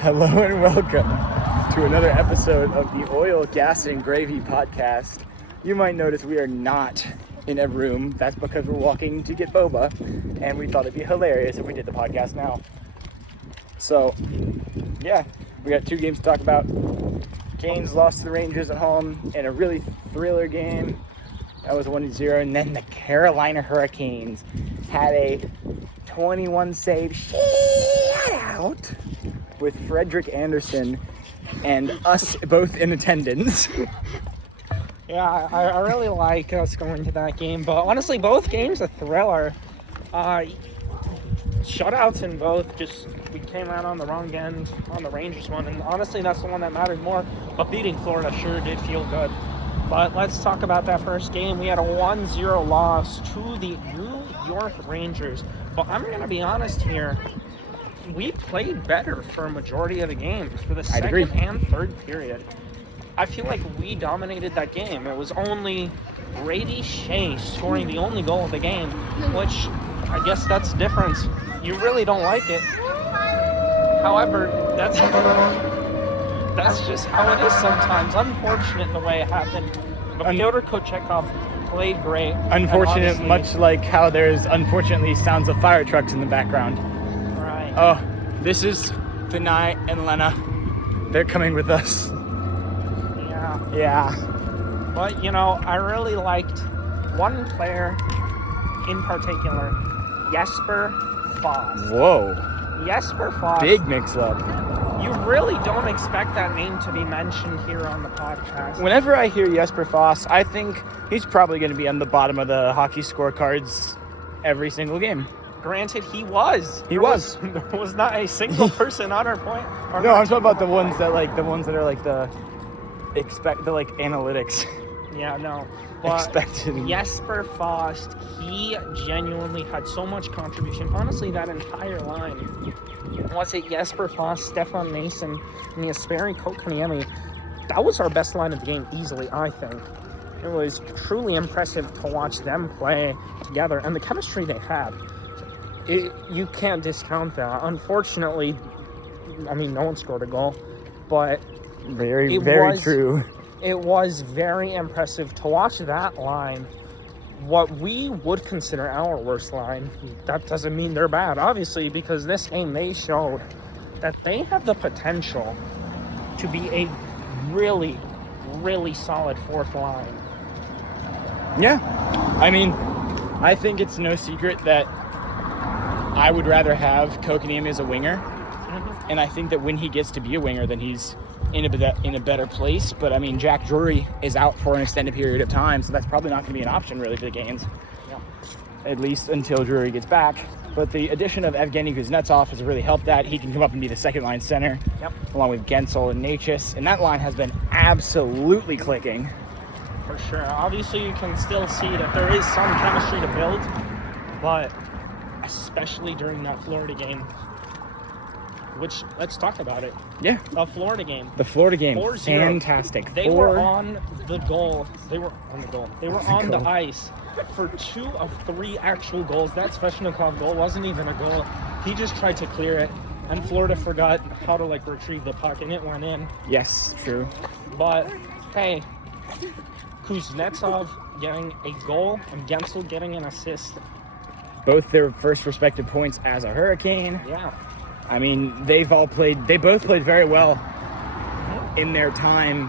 Hello and welcome to another episode of the Oil, Gas, and Gravy podcast. You might notice we are not in a room. That's because we're walking to get boba, and we thought it'd be hilarious if we did the podcast now. So, yeah, we got two games to talk about. Canes lost to the Rangers at home in a really thriller game. That was 1-0, and then the Carolina Hurricanes had a 21 save shutout with Frederick Anderson and us both in attendance. Yeah, I really like us going to that game, but honestly, both games a thriller. Shutouts in both, just we came out on the wrong end on the Rangers one, and honestly, that's the one that mattered more. But beating Florida sure did feel good. But let's talk about that first game. We had a 1-0 loss to the New York Rangers. But I'm going to be honest here. We played better for a majority of the game, for the second and third period. I feel like we dominated that game. It was only Brady Shea scoring the only goal of the game, which I guess that's the difference. You really don't like it. However, that's just how it is sometimes. Unfortunate the way it happened. But Fyodor Kochetkov played great. Unfortunate, much like how there's unfortunately sounds of fire trucks in the background. Right. Oh, this is Vinay and Lena. They're coming with us. Yeah. But, I really liked one player in particular, Jesper Foss. Whoa. Jesper Foss. Big mix-up. You really don't expect that name to be mentioned here on the podcast. Whenever I hear Jesper Foss, I think he's probably going to be on the bottom of the hockey scorecards every single game. Granted, he was. He was. There was not a single person on our point. No, I'm talking about the ones that are analytics. Yeah, no. But expected. Jesper Foss, he genuinely had so much contribution. Honestly, that entire line. Was it Jesper Foss, Stefan Mason, and Jesperi Kotkaniemi? That was our best line of the game, easily, I think. It was truly impressive to watch them play together, and the chemistry they had. You can't discount that. Unfortunately, no one scored a goal, but very true. It was very impressive to watch that line. What we would consider our worst line, that doesn't mean they're bad, obviously, because this game they showed that they have the potential to be a really, really solid fourth line. Yeah. I think it's no secret that I would rather have Kotkaniemi as a winger. Mm-hmm. And I think that when he gets to be a winger, then he's in a better place. But Jack Drury is out for an extended period of time, so that's probably not going to be an option really for the Canes. Yeah. At least until Drury gets back. But the addition of Evgeny Kuznetsov has really helped that. He can come up and be the second line center, along with Gensel and Natchez, and that line has been absolutely clicking. For sure. Obviously, you can still see that there is some chemistry to build, but especially during that Florida game. Which, let's talk about it. Yeah. The Florida game. 4-0. Fantastic. They were on the goal. They were on the ice for 2 of 3 actual goals. That Sveshnikov goal wasn't even a goal. He just tried to clear it, and Florida forgot how to, retrieve the puck, and it went in. Yes, true. But, hey, Kuznetsov getting a goal and Gensel getting an assist. Both their first respective points as a Hurricane. Yeah. They both played very well in their time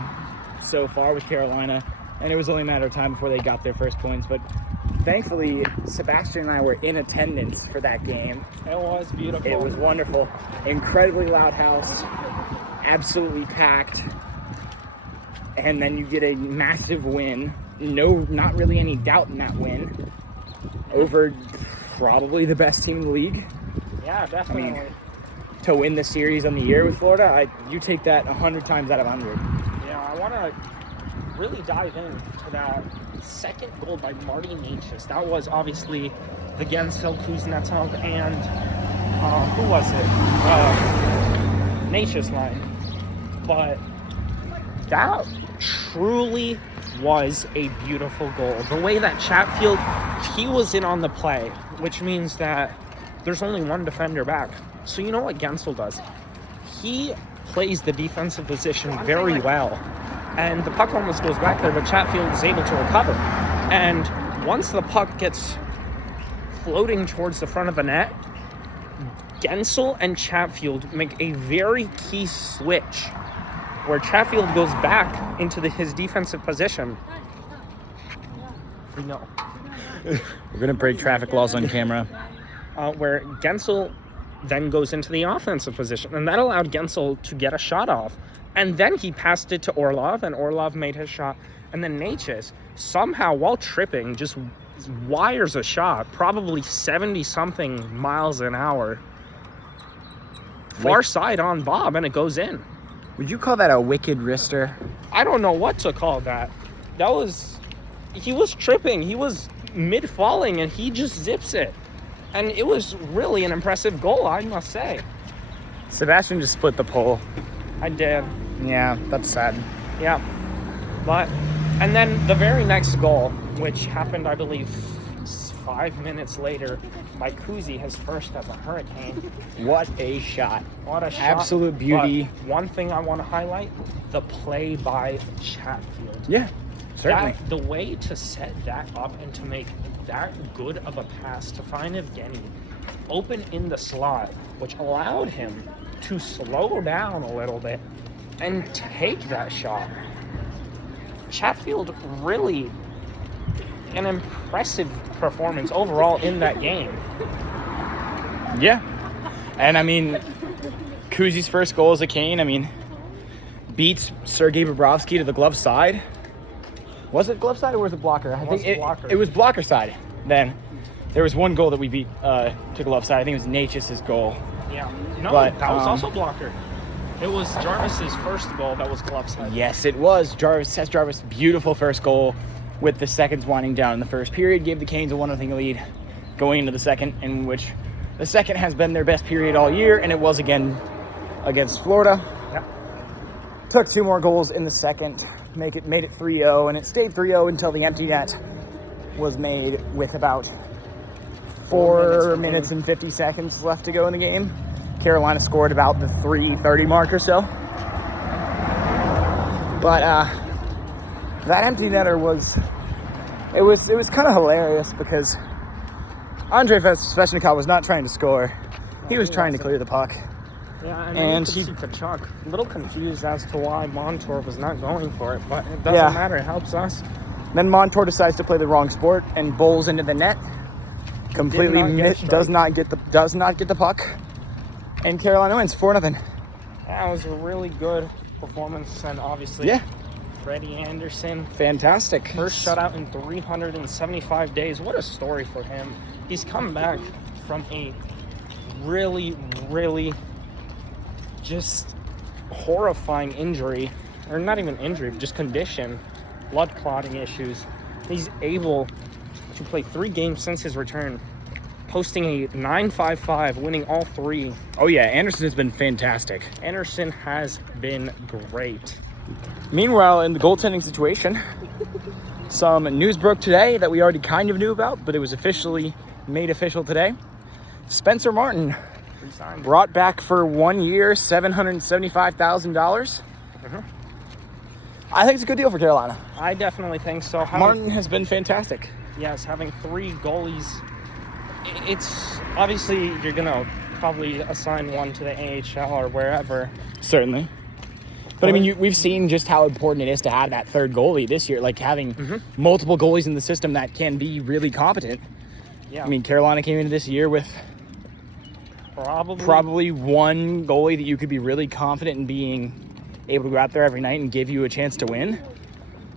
so far with Carolina, and it was only a matter of time before they got their first points. But thankfully, Sebastian and I were in attendance for that game. It was beautiful. It was wonderful. Incredibly loud house, absolutely packed, and then you get a massive win. No, not really any doubt in that win over probably the best team in the league. Yeah, definitely. To win the series on the year with Florida, you take that 100 times out of 100. Yeah, I want to really dive into that second goal by Marty Natchez. That was obviously the Gensel, Kuznetsov, and who was it? Natchez line. But that truly was a beautiful goal. The way that Chatfield, he was in on the play, which means that there's only one defender back. So you know what Gensel does? he plays the defensive position very well. And the puck almost goes back there, but Chatfield is able to recover. And once the puck gets floating towards the front of the net, Gensel and Chatfield make a very key switch where Chatfield goes back into his defensive position. No. We're going to break traffic laws on camera. Where Gensel then goes into the offensive position. And that allowed Gensel to get a shot off. And then he passed it to Orlov, and Orlov made his shot. And then Natchez, somehow, while tripping, just wires a shot, probably 70-something miles an hour. Far side on Bob, and it goes in. Would you call that a wicked wrister? I don't know what to call that. He was tripping. He was mid-falling, and he just zips it. And it was really an impressive goal, I must say. Sebastian just split the pole. I did. Yeah, that's sad. Yeah. And then the very next goal, which happened, I believe, 5 minutes later, by Kuzi, his first as a Hurricane. What a shot. What a shot. Absolute beauty. But one thing I want to highlight, the play by Chatfield. Yeah, certainly. The way to set that up and to make that good of a pass to find Evgeny open in the slot, which allowed him to slow down a little bit and take that shot. Chatfield really an impressive performance overall in that game. Yeah. And I mean, Kuzi's first goal as a Cane, I mean, beats Sergei Bobrovsky to the glove side. Was it glove side or was it blocker? I think it was blocker side. Then there was one goal that we beat to glove side. I think it was Natchez' goal. Yeah. No, But, that was also blocker. It was Jarvis's first goal that was glove side. Yes, it was. Seth Jarvis, beautiful first goal with the seconds winding down in the first period. Gave the Canes a 1-0 lead going into the second, in which the second has been their best period all year, and it was again against Florida. Yeah. Took 2 more goals in the second, made it 3-0, and it stayed 3-0 until the empty net was made with about 4 minutes and 50 seconds left to go in the game. Carolina scored about the 3:30 mark or so. But that empty netter was kind of hilarious because Andrei Svechnikov was not trying to score. He was trying to clear the puck. Yeah, and he see Kachuk a little confused as to why Montour was not going for it, but it doesn't matter. It helps us. Then Montour decides to play the wrong sport and bowls into the net. Completely does not get the puck. And Carolina wins 4-0. That was a really good performance, and obviously, Freddie Anderson. Fantastic. First shutout in 375 days. What a story for him. He's come back from a really, really just horrifying injury, or not even injury, but just condition, blood clotting issues. He's able to play 3 games since his return, posting a 9.55, winning all 3. Oh yeah, Anderson has been fantastic. Anderson has been great. Meanwhile, in the goaltending situation, some news broke today that we already kind of knew about, but it was officially made official today. Spencer Martin Resigned. brought back for 1 year, $775,000. I think it's a good deal for Carolina. I definitely think so. Martin has been fantastic. Yes, having 3 goalies. It's obviously you're gonna probably assign one to the AHL or wherever. Certainly. But I mean, we've seen just how important it is to have that third goalie this year, like having multiple goalies in the system that can be really competent. Yeah. I mean, Carolina came into this year with probably one goalie that you could be really confident in being able to go out there every night and give you a chance to win.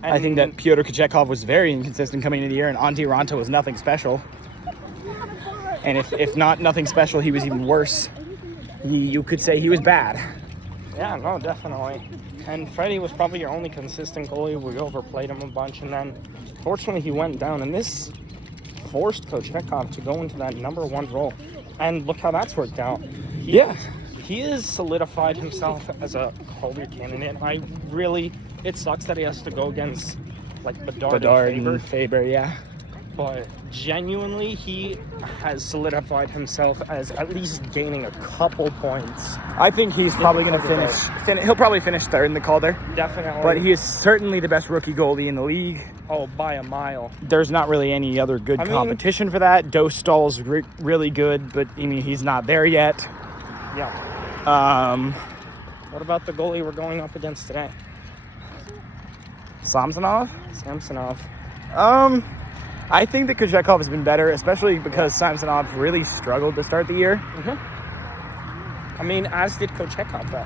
And I think that Pyotr Kochetkov was very inconsistent coming into the year, and Antti Ranta was nothing special. And if not nothing special, he was even worse. You could say he was bad. Yeah, no, definitely. And Freddie was probably your only consistent goalie. We overplayed him a bunch, and then fortunately he went down, and this forced Kochetkov to go into that number 1 role. And look how that's worked out. He has solidified himself as a Calder candidate. It sucks that he has to go against like Bedard and Faber, yeah. but genuinely, he has solidified himself as at least gaining a couple points. I think he's probably going to finish. He'll probably finish third in the Calder. Definitely. But he is certainly the best rookie goalie in the league. Oh, by a mile. There's not really any other good competition for that. Dostal's really good, but I mean, he's not there yet. Yeah. What about the goalie we're going up against today? Samsonov? I think that Kochetkov has been better, especially because Samsonov really struggled to start the year. Mm-hmm. I mean, as did Kochetkov, though.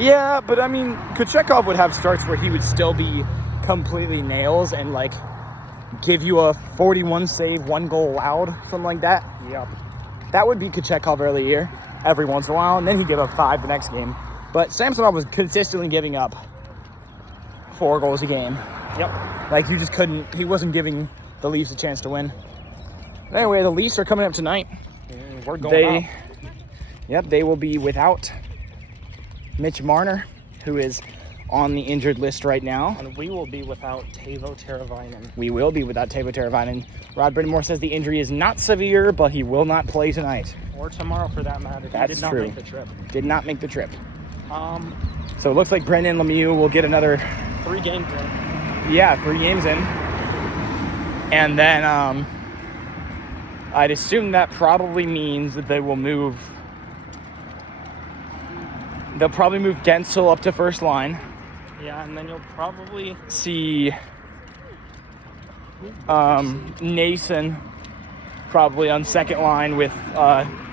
Yeah, but I mean, Kochetkov would have starts where he would still be completely nails and, like, give you a 41 save, 1 goal allowed, something like that. Yep. That would be Kochetkov early year, every once in a while, and then he'd give up 5 the next game. But Samsonov was consistently giving up 4 goals a game. Yep. Like, you just couldn't, he wasn't giving the Leafs a chance to win. Anyway, the Leafs are coming up tonight. We're going up. Yep, they will be without Mitch Marner, who is on the injured list right now. And we will be without Teuvo Teravainen. We will be without Teuvo Teravainen. Rod Brindamore says the injury is not severe, but he will not play tonight. Or tomorrow, for that matter. That's he did not true. make the trip. Did not make the trip. So it looks like Brendan Lemieux will get another 3 games in. Yeah, 3 games in. And then I'd assume that probably means that they'll probably move Gensel up to first line. Yeah, and then you'll probably see Nason probably on second line with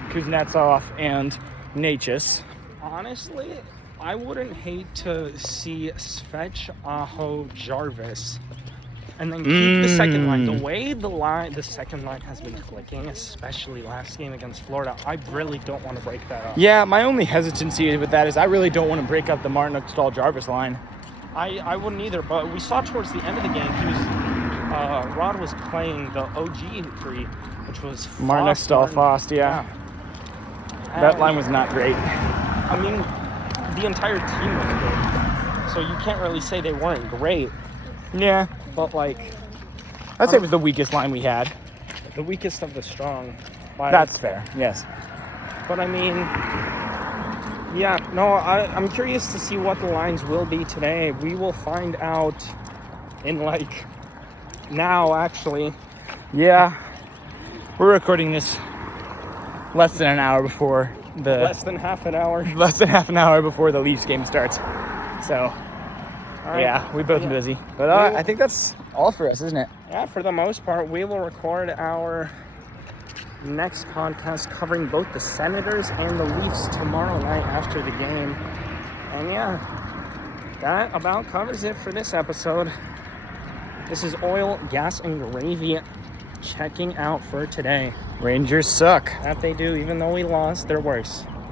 Kuznetsov and Natchez. Honestly, I wouldn't hate to see Svech, Aho, Jarvis, and then keep the second line. The way the second line has been clicking, especially last game against Florida, I really don't want to break that up. Yeah, my only hesitancy with that is I really don't want to break up the Martin Stahl-Jarvis line. I wouldn't either, but we saw towards the end of the game, Rod was playing the OG three, which was Martin Stahl-Fost, yeah. That line was not great. I mean, the entire team was good, so you can't really say they weren't great. Yeah. But, like, I'd say it was the weakest line we had. The weakest of the strong. That's fair, yes. But, I mean, yeah, no, I'm curious to see what the lines will be today. We will find out in, like, now, actually. Yeah. We're recording this less than an hour before the... Less than half an hour. Less than half an hour before the Leafs game starts. So... Right. Yeah, we've both been busy. But I think that's all for us, isn't it? Yeah, for the most part. We will record our next podcast covering both the Senators and the Leafs tomorrow night after the game. And yeah, that about covers it for this episode. This is Oil, Gas, and Gravy checking out for today. Rangers suck. That they do, even though we lost, they're worse.